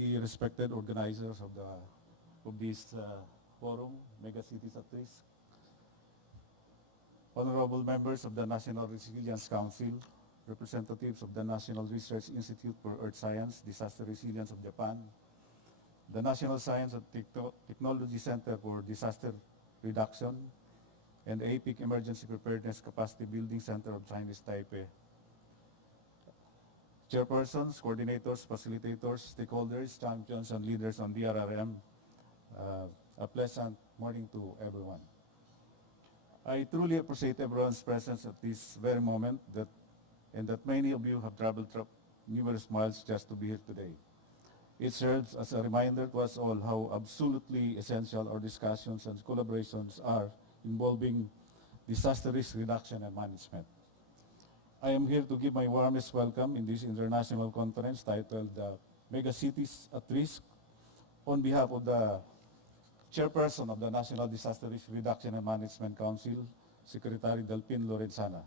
the respected organizers of this forum, Megacities at Risk, honorable members of the National Resilience Council, representatives of the National Research Institute for Earth Science, Disaster Resilience of Japan, the National Science and Technology Center for Disaster Reduction, and the APIC Emergency Preparedness Capacity Building Center of Chinese Taipei. Chairpersons, coordinators, facilitators, stakeholders, champions, and leaders on DRRM, a pleasant morning to everyone. I truly appreciate everyone's presence at this very moment, and that many of you have traveled numerous miles just to be here today. It serves as a reminder to us all how absolutely essential our discussions and collaborations are involving disaster risk reduction and management. I am here to give my warmest welcome in this international conference titled Megacities at Risk on behalf of the Chairperson of the National Disaster Risk Reduction and Management Council, Secretary Delpin Lorenzana.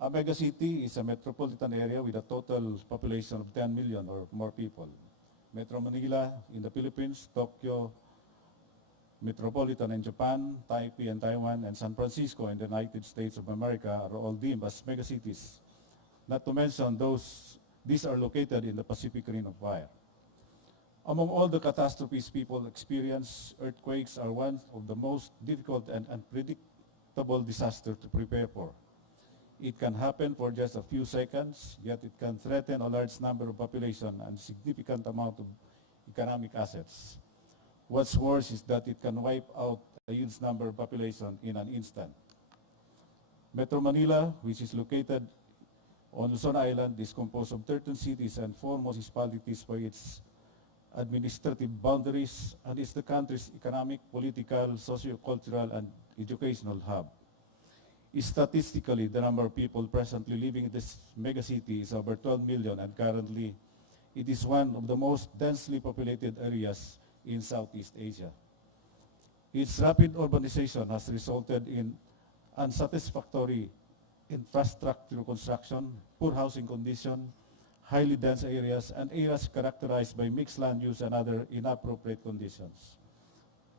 A megacity is a metropolitan area with a total population of 10 million or more people. Metro Manila in the Philippines, Tokyo Metropolitan in Japan, Taipei and Taiwan, and San Francisco in the United States of America are all deemed as megacities. Not to mention these are located in the Pacific Ring of Fire. Among all the catastrophes people experience, earthquakes are one of the most difficult and unpredictable disasters to prepare for. It can happen for just a few seconds, yet it can threaten a large number of population and significant amount of economic assets. What's worse is that it can wipe out a huge number of population in an instant. Metro Manila, which is located on Luzon Island, is composed of 13 cities and 4 municipalities by its administrative boundaries, and is the country's economic, political, socio-cultural, and educational hub. Statistically, the number of people presently living in this megacity is over 12 million, and currently it is one of the most densely populated areas in Southeast Asia. Its rapid urbanization has resulted in unsatisfactory infrastructure construction, poor housing condition, highly dense areas, and areas characterized by mixed land use and other inappropriate conditions.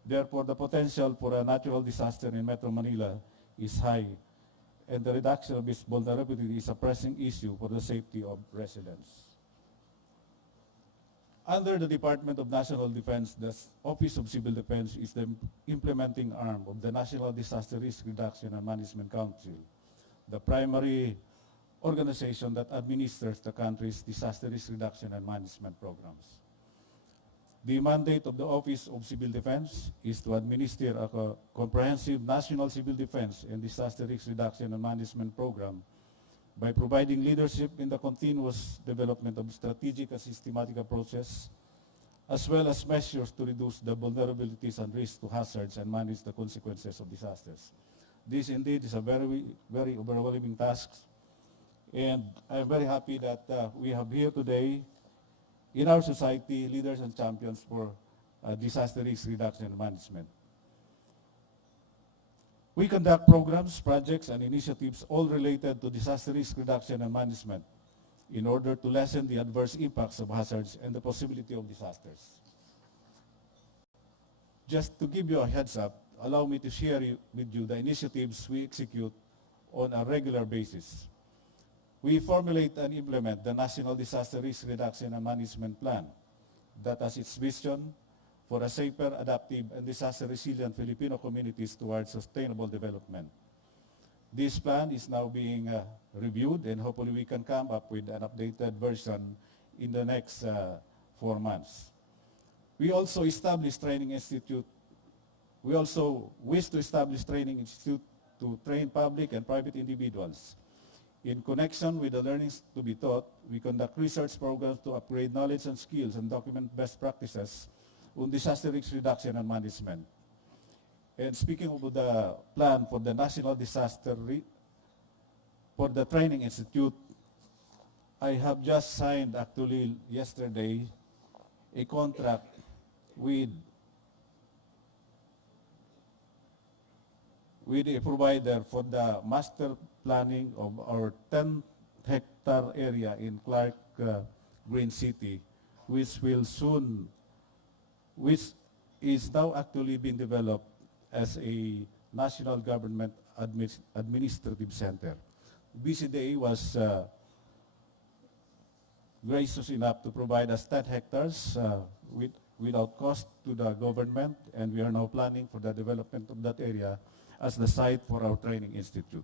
Therefore, the potential for a natural disaster in Metro Manila is high, and the reduction of its vulnerability is a pressing issue for the safety of residents. Under the Department of National Defense, the Office of Civil Defense is the implementing arm of the National Disaster Risk Reduction and Management Council, the primary organization that administers the country's disaster risk reduction and management programs. The mandate of the Office of Civil Defense is to administer a comprehensive national civil defense and disaster risk reduction and management program by providing leadership in the continuous development of strategic and systematic approaches, as well as measures to reduce the vulnerabilities and risks to hazards and manage the consequences of disasters. This indeed is a very, very overwhelming task, and I'm very happy that we have here today in our society leaders and champions for disaster risk reduction and management. We conduct programs, projects, and initiatives all related to disaster risk reduction and management in order to lessen the adverse impacts of hazards and the possibility of disasters. Just to give you a heads up, allow me to share with you the initiatives we execute on a regular basis. We formulate and implement the National Disaster Risk Reduction and Management Plan that has its vision for a safer, adaptive, and disaster-resilient Filipino communities towards sustainable development. This plan is now being reviewed, and hopefully we can come up with an updated version in the next 4 months. We also wish to establish training institute to train public and private individuals. In connection with the learnings to be taught, we conduct research programs to upgrade knowledge and skills and document best practices on disaster risk reduction and management. And speaking of the plan for the National for the Training Institute, I have just signed actually yesterday a contract with a provider for the master planning of our 10-hectare area in Clark Green City, which will soon, which is now actually being developed as a national government administrative center. BCDA was gracious enough to provide us 10 hectares without cost to the government, and we are now planning for the development of that area as the site for our training institute.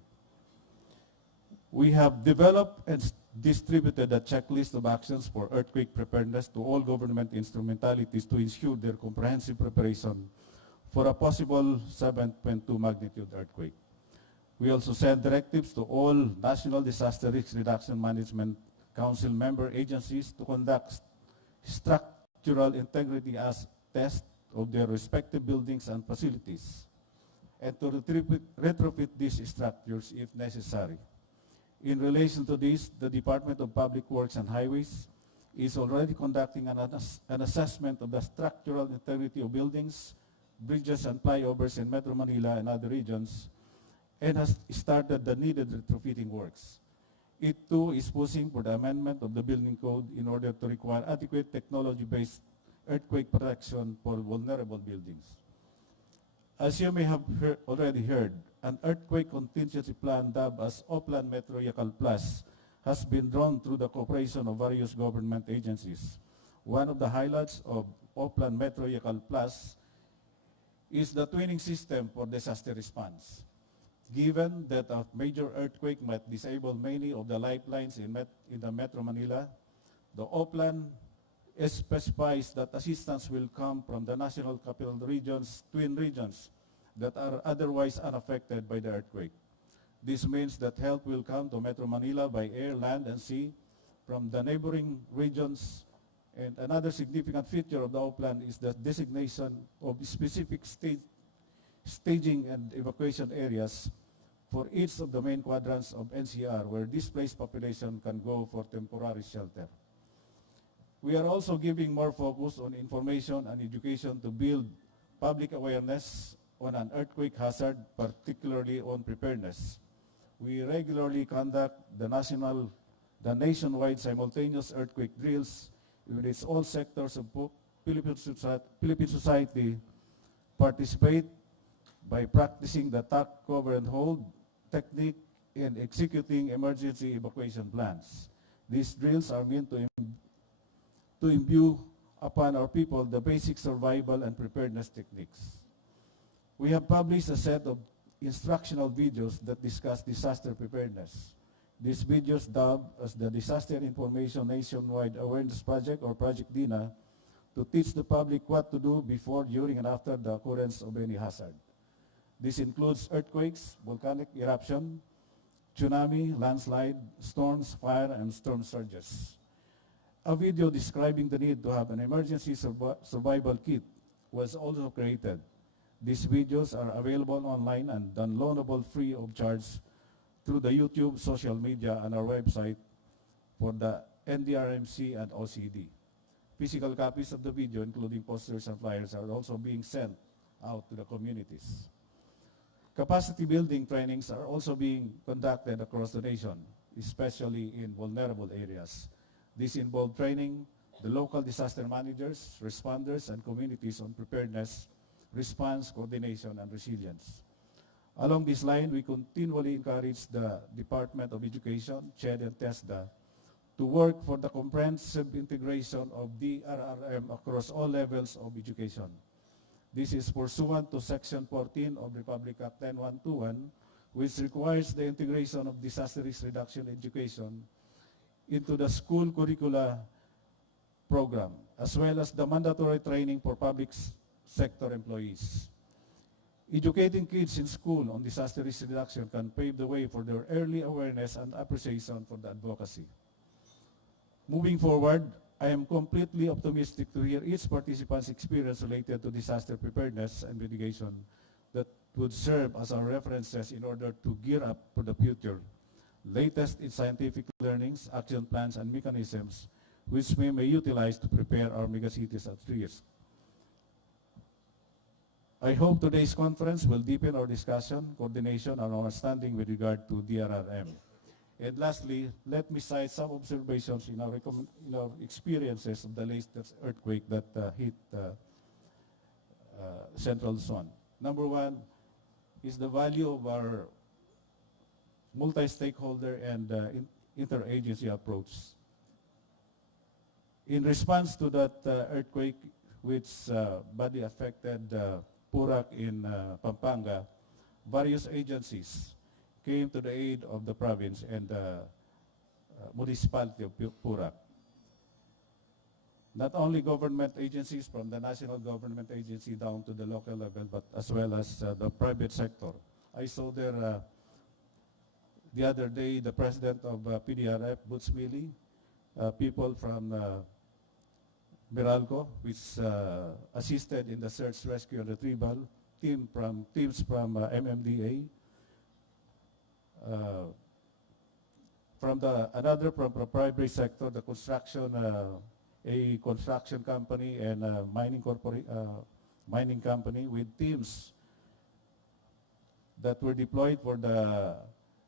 We have developed and distributed a checklist of actions for earthquake preparedness to all government instrumentalities to ensure their comprehensive preparation for a possible 7.2 magnitude earthquake. We also sent directives to all National Disaster Risk Reduction Management Council member agencies to conduct structural integrity as tests of their respective buildings and facilities, and to retrofit these structures if necessary. In relation to this, the Department of Public Works and Highways is already conducting an assessment of the structural integrity of buildings, bridges, and flyovers in Metro Manila and other regions, and has started the needed retrofitting works. It too is pushing for the amendment of the building code in order to require adequate technology-based earthquake protection for vulnerable buildings. As you may have already heard, an earthquake contingency plan dubbed as Oplan Metro Yacal Plus has been drawn through the cooperation of various government agencies. One of the highlights of Oplan Metro Yacal Plus is the twinning system for disaster response. Given that a major earthquake might disable many of the lifelines in the Metro Manila, the Oplan specifies that assistance will come from the National Capital Region's twin regions that are otherwise unaffected by the earthquake. This means that help will come to Metro Manila by air, land, and sea from the neighboring regions. And another significant feature of the Oplan is the designation of specific staging and evacuation areas for each of the main quadrants of NCR where displaced population can go for temporary shelter. We are also giving more focus on information and education to build public awareness on an earthquake hazard, particularly on preparedness. We regularly conduct the nationwide simultaneous earthquake drills in which all sectors of Philippine society participate by practicing the tuck, cover, and hold technique in executing emergency evacuation plans. These drills are meant to imbue upon our people the basic survival and preparedness techniques. We have published a set of instructional videos that discuss disaster preparedness. These videos, dubbed as the Disaster Information Nationwide Awareness Project or Project DINA, to teach the public what to do before, during, and after the occurrence of any hazard. This includes earthquakes, volcanic eruption, tsunami, landslide, storms, fire, and storm surges. A video describing the need to have an emergency survival kit was also created. These videos are available online and downloadable free of charge through the YouTube, social media, and our website for the NDRMC and OCD. Physical copies of the video, including posters and flyers, are also being sent out to the communities. Capacity building trainings are also being conducted across the nation, especially in vulnerable areas. This involves training the local disaster managers, responders, and communities on preparedness, response, coordination, and resilience. Along this line, we continually encourage the Department of Education, CHED, and TESDA to work for the comprehensive integration of DRRM across all levels of education. This is pursuant to Section 14 of Republic Act 10121, which requires the integration of disaster risk reduction education into the school curricula program, as well as the mandatory training for public sector employees. Educating kids in school on disaster risk reduction can pave the way for their early awareness and appreciation for the advocacy. Moving forward, I am completely optimistic to hear each participant's experience related to disaster preparedness and mitigation that would serve as our references in order to gear up for the future, latest in scientific learnings, action plans, and mechanisms which we may utilize to prepare our megacities at risk. I hope today's conference will deepen our discussion, coordination, and understanding with regard to DRRM. And lastly, let me cite some observations in our experiences of the latest earthquake that hit Central Luzon. Number one is the value of our multi-stakeholder and interagency approach. In response to that earthquake, which badly affected Purak in Pampanga, various agencies came to the aid of the province and the municipality of Purak. Not only government agencies from the national government agency down to the local level, but as well as the private sector. I saw there the other day the president of PDRF, Boots Mili, people from Meralco, which assisted in the search, rescue, and retrieval, teams from MMDA, from the private sector, the construction, a construction company and a mining company with teams that were deployed for the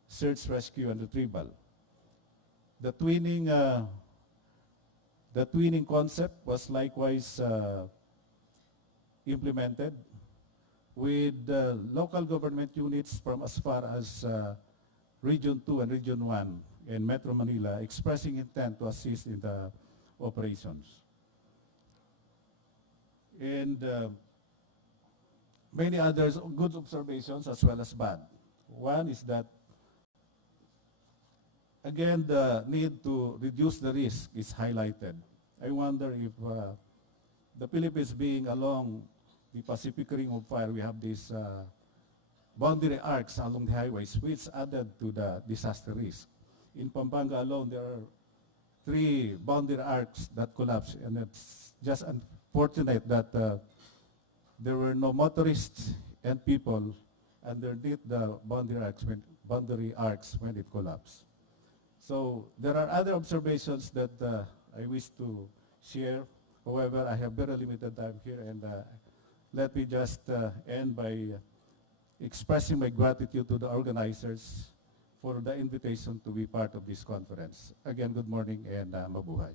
search, rescue, and retrieval. The twinning concept was likewise implemented with local government units from as far as Region 2 and Region 1 in Metro Manila expressing intent to assist in the operations. And many others, good observations as well as bad. One is that, again, the need to reduce the risk is highlighted. I wonder if the Philippines being along the Pacific Ring of Fire, we have these boundary arcs along the highways, which added to the disaster risk. In Pampanga alone, there are 3 boundary arcs that collapsed, and it's just unfortunate that there were no motorists and people underneath the boundary arcs when it collapsed. So there are other observations that I wish to share. However, I have very limited time here, and let me just end by expressing my gratitude to the organizers for the invitation to be part of this conference. Again, good morning and mabuhay.